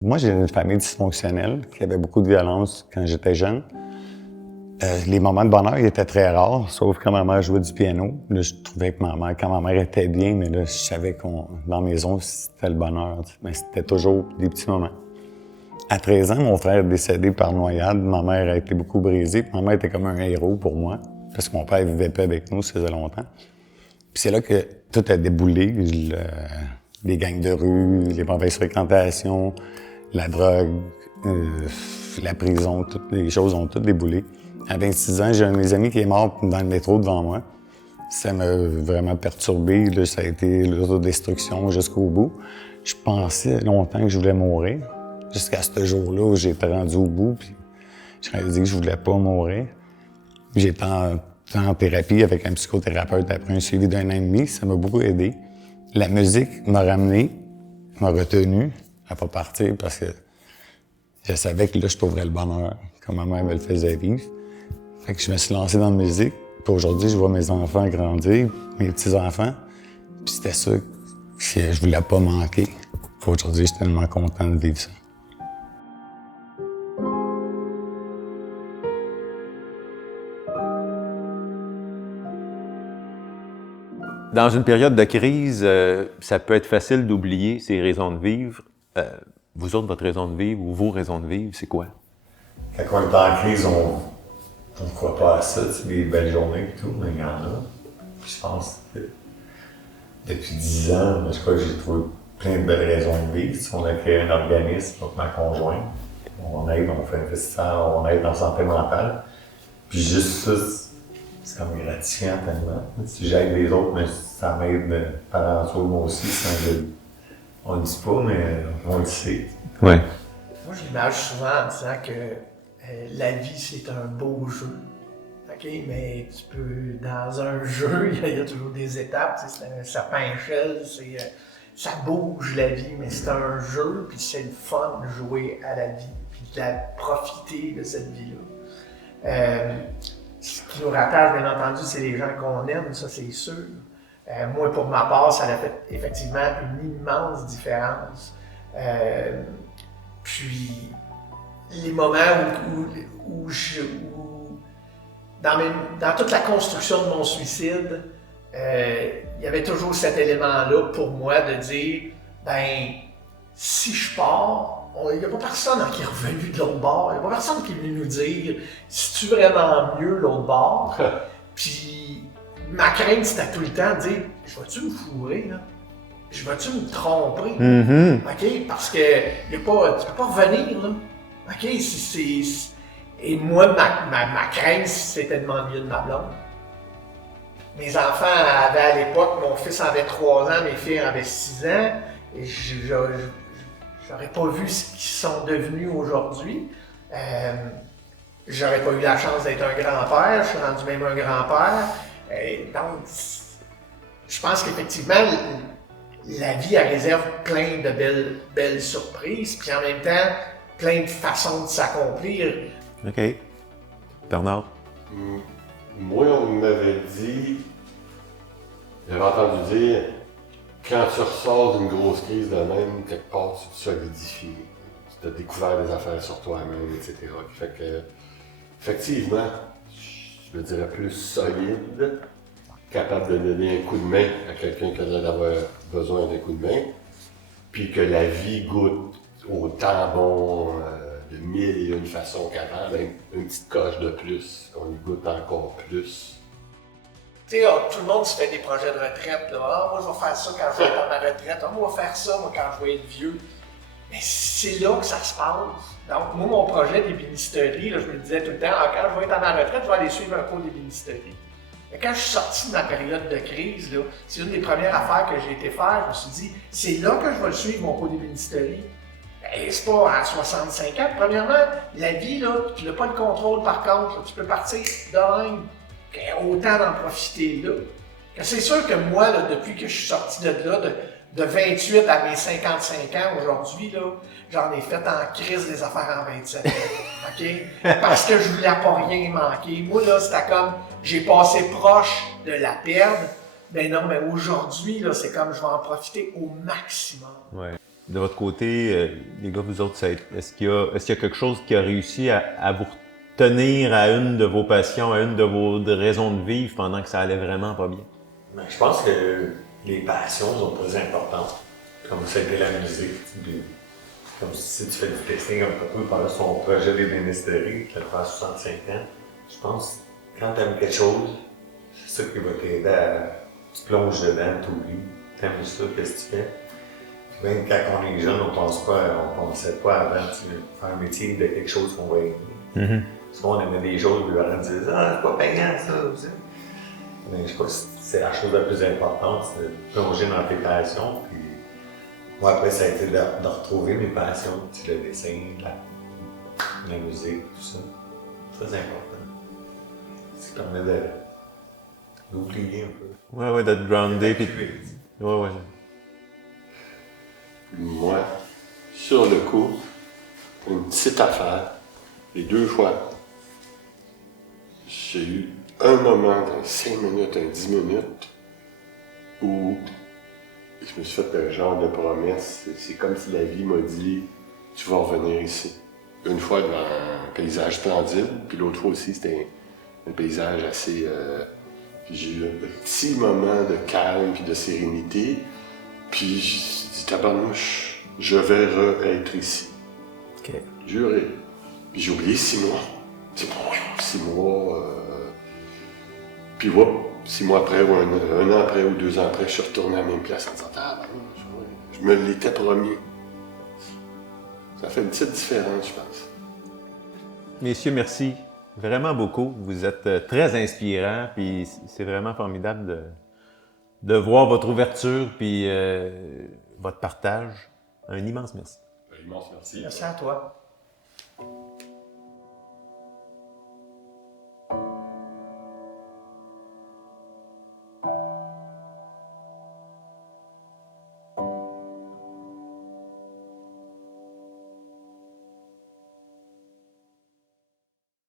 Moi, j'ai une famille dysfonctionnelle qui avait beaucoup de violence quand j'étais jeune. Les moments de bonheur ils étaient très rares, sauf quand ma mère jouait du piano. Là, je trouvais que quand ma mère était bien, mais là, je savais dans la maison, c'était le bonheur. Mais c'était toujours des petits moments. À 13 ans, mon frère est décédé par noyade. Ma mère a été beaucoup brisée. Ma mère était comme un héros pour moi, parce que mon père vivait pas avec nous, ça faisait longtemps. Puis c'est là que tout a déboulé. Les gangs de rue, les mauvaises fréquentations, la drogue, la prison, toutes les choses ont toutes déboulé. À 26 ans, j'ai un de mes amis qui est mort dans le métro devant moi. Ça m'a vraiment perturbé. Là, ça a été l'autodestruction jusqu'au bout. Je pensais longtemps que je voulais mourir. Jusqu'à ce jour-là où j'étais rendu au bout, puis je réalisé que je voulais pas mourir. J'étais en thérapie avec un psychothérapeute après un suivi d'1 an et demi. Ça m'a beaucoup aidé. La musique m'a ramené, m'a retenu à pas partir parce que je savais que là, je trouverais le bonheur, comme ma mère me le faisait vivre. Fait que je me suis lancé dans la musique. Puis aujourd'hui, je vois mes enfants grandir, mes petits-enfants. Puis c'était ça que je voulais pas manquer. Puis aujourd'hui, je suis tellement content de vivre ça. Dans une période de crise, ça peut être facile d'oublier ses raisons de vivre. Vous autres, votre raison de vivre ou vos raisons de vivre, c'est quoi? Quand on est en crise, on ne croit pas à ça, c'est des belles journées et tout, mais il y en a. Puis je pense que depuis 10 ans, je crois que j'ai trouvé plein de belles raisons de vivre. On a créé un organisme avec ma conjointe. On aide, on fait investissement, on aide en santé mentale. Puis juste ça, c'est comme gratifiant tellement. Si j'aide les autres, mais ça m'aide par en dessous moi aussi. On le dit pas, mais on le sait. Ouais. Moi, je l'imagine souvent en disant que la vie, c'est un beau jeu. OK? Mais tu peux, dans un jeu, il y a toujours des étapes. C'est un serpent échelle, ça bouge la vie, mais c'est un jeu, puis c'est le fun de jouer à la vie, puis de profiter de cette vie-là. Ce qui nous rattache, bien entendu, c'est les gens qu'on aime, ça c'est sûr. Moi, pour ma part, ça a fait effectivement une immense différence. Puis, les moments où dans toute la construction de mon suicide, il y avait toujours cet élément-là pour moi de dire, ben, si je pars, il n'y a pas personne qui est revenu de l'autre bord, il n'y a pas personne qui est venu nous dire, si tu vraiment mieux l'autre bord. Puis, ma crainte, c'était tout le temps de dire, je vais-tu me fourrer, là? Je vais-tu me tromper? OK? Parce que tu peux pas revenir, là. OK? Et moi, ma crainte, c'était de m'ennuyer de ma blonde. Mes enfants avaient à l'époque, mon fils avait 3 ans, mes filles avaient 6 ans, et j'aurais pas vu ce qu'ils sont devenus aujourd'hui. J'aurais pas eu la chance d'être un grand-père, je suis rendu même un grand-père. Donc, je pense qu'effectivement, la vie, elle réserve plein de belles surprises, puis en même temps, plein de façons de s'accomplir. OK. Bernard? Moi, on m'avait dit, j'avais entendu dire, quand tu ressors d'une grosse crise de même, quelque part, tu te solidifies. Tu as découvert des affaires sur toi-même, etc. Fait que, effectivement, je me dirais plus solide, capable de donner un coup de main à quelqu'un qui a l'air d'avoir besoin d'un coup de main, puis que la vie goûte autant bon de 1001 façons qu'avant, même une petite coche de plus, qu'on y goûte encore plus. Tu sais, tout le monde se fait des projets de retraite. Là. Ah, moi, je vais faire ça quand je vais être à ma retraite. Ah, moi, je vais faire ça moi, quand je vais être vieux. Mais c'est là que ça se passe. Donc, moi, mon projet d'ébénisterie, je me le disais tout le temps, quand je vais être à ma retraite, je vais aller suivre un cours d'ébénisterie. Mais quand je suis sorti de ma période de crise, là, c'est une des premières affaires que j'ai été faire. Je me suis dit, c'est là que je vais le suivre, mon cours d'ébénisterie. Ben, c'est pas à 65 ans. Premièrement, la vie, là, tu n'as pas le contrôle par contre. Là, tu peux partir de même. Autant d'en profiter là. C'est sûr que moi, là, depuis que je suis sorti de là, de 28 à mes 55 ans aujourd'hui, là, j'en ai fait en crise des affaires en 27 ans. OK? Parce que je voulais pas rien manquer. Moi, là, c'était comme, j'ai passé proche de la perdre. Mais non, mais aujourd'hui, là, c'est comme, je vais en profiter au maximum. Ouais. De votre côté, les gars, vous autres, est-ce qu'il y a quelque chose qui a réussi à vous retenir à une de vos passions, à une de vos raisons de vivre pendant que ça allait vraiment pas bien? Ben, je pense que les passions sont très importantes. Comme ça a été la musique. Comme si tu fais du testing comme papa pendant son projet d'ébénisterie, qui a fait 65 ans. Je pense que quand tu aimes quelque chose, c'est ça qui va t'aider à. Tu plonges dedans, tu oublies. Tu aimes ça, qu'est-ce que tu fais? Même quand on est jeune, on pensait pas avant de faire un métier de quelque chose qu'on va aimer. Souvent, on aimait des choses, les parents disaient ah, c'est pas payant ça, tu sais. Mais je sais pas si c'est la chose la plus importante, c'est de plonger dans tes passions. Puis, moi, après, ça a été de retrouver mes passions, tu sais, le dessin, la musique, tout ça. Très important. Ça permet d'oublier un peu. Ouais, d'être groundé. Puis... Ouais. Moi, sur le coup, une petite affaire, les 2 fois, j'ai eu un moment dans 5 minutes, 10 minutes, où je me suis fait un genre de promesse. C'est comme si la vie m'a dit « Tu vas revenir ici ». Une fois devant un paysage splendide, puis l'autre fois aussi, c'était un paysage assez... j'ai eu un petit moment de calme puis de sérénité, puis j'ai dit « Tabarnouche, je vais être ici. » OK. Juré. Puis j'ai oublié 6 mois. C'est bon, 6 mois. Puis voilà, 6 mois après, ou un an après, ou 2 ans après, je suis retourné à la même place en disant ah, je me l'étais promis. Ça fait une petite différence, je pense. Messieurs, merci vraiment beaucoup. Vous êtes très inspirants, puis c'est vraiment formidable de voir votre ouverture, puis votre partage. Un immense merci. Un immense merci. Merci à toi.